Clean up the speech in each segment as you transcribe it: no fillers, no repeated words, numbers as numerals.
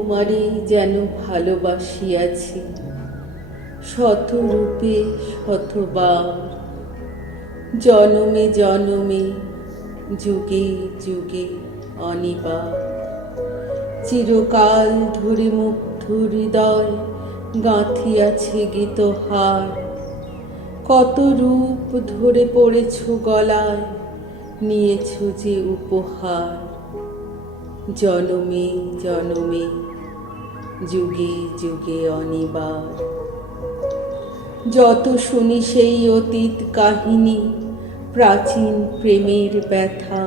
তোমারই যেন ভালোবাসিয়াছি শত রূপে শতবার, জনমে জনমে যুগে যুগে অনিবার। চিরকাল ধরে মুগ্ধ হৃদয় গাঁথিয়াছে গীতহার, কত রূপ ধরে পড়েছ গলায়, নিয়েছ যে উপহার। জনমে জনমে যুগে যুগে অনিবার। যত শুনি সেই অতীত কাহিনী, প্রাচীন প্রেমের ব্যথা,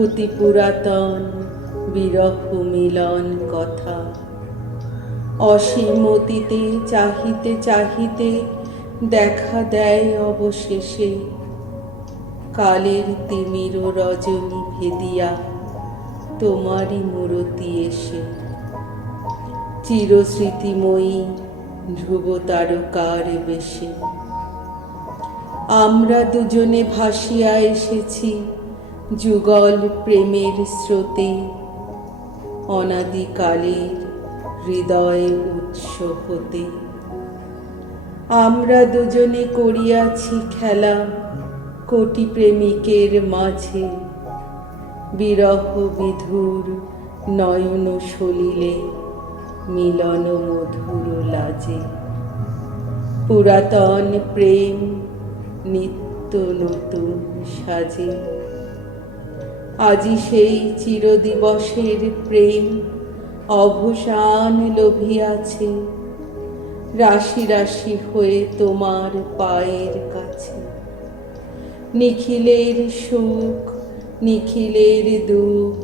অতি পুরাতন বিরহ মিলন কথা। অসীম অতীতে চাহিতে চাহিতে দেখা দেয় অবশেষে, কালের তিমির রজনী ভেদিয়া তোমারই মূরতি এসে। চিরস্মৃতিময়ী ধ্রুব তারকার বেশে আমরা দুজনে ভাসিয়া এসেছি যুগল প্রেমের স্রোতে, অনাদিকালের হৃদয়ে উৎস হতে। আমরা দুজনে করিয়াছি খেলা কোটি প্রেমিকের মাঝে, বিরহ বিধুর নয়ন সলিলে মিলন মধুর লাজে। পুরাতন প্রেম নিত্য নতুন সাজে, আজি সেই চিরদিবসের প্রেম অবসান লভিয়াছে, রাশি রাশি হয়ে তোমার পায়ের কাছে। নিখিলের সুখ নিখিলের দুঃখ,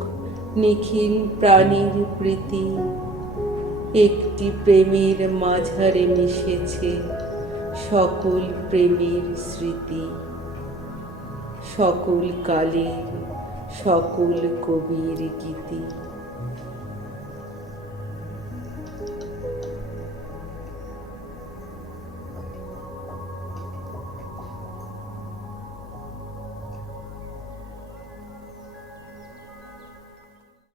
নিখিল প্রাণীর প্রীতি, একটি প্রেমের মাঝারে মিশেছে সকল প্রেমের স্মৃতি। সকল কালের সকল কবির গীতি।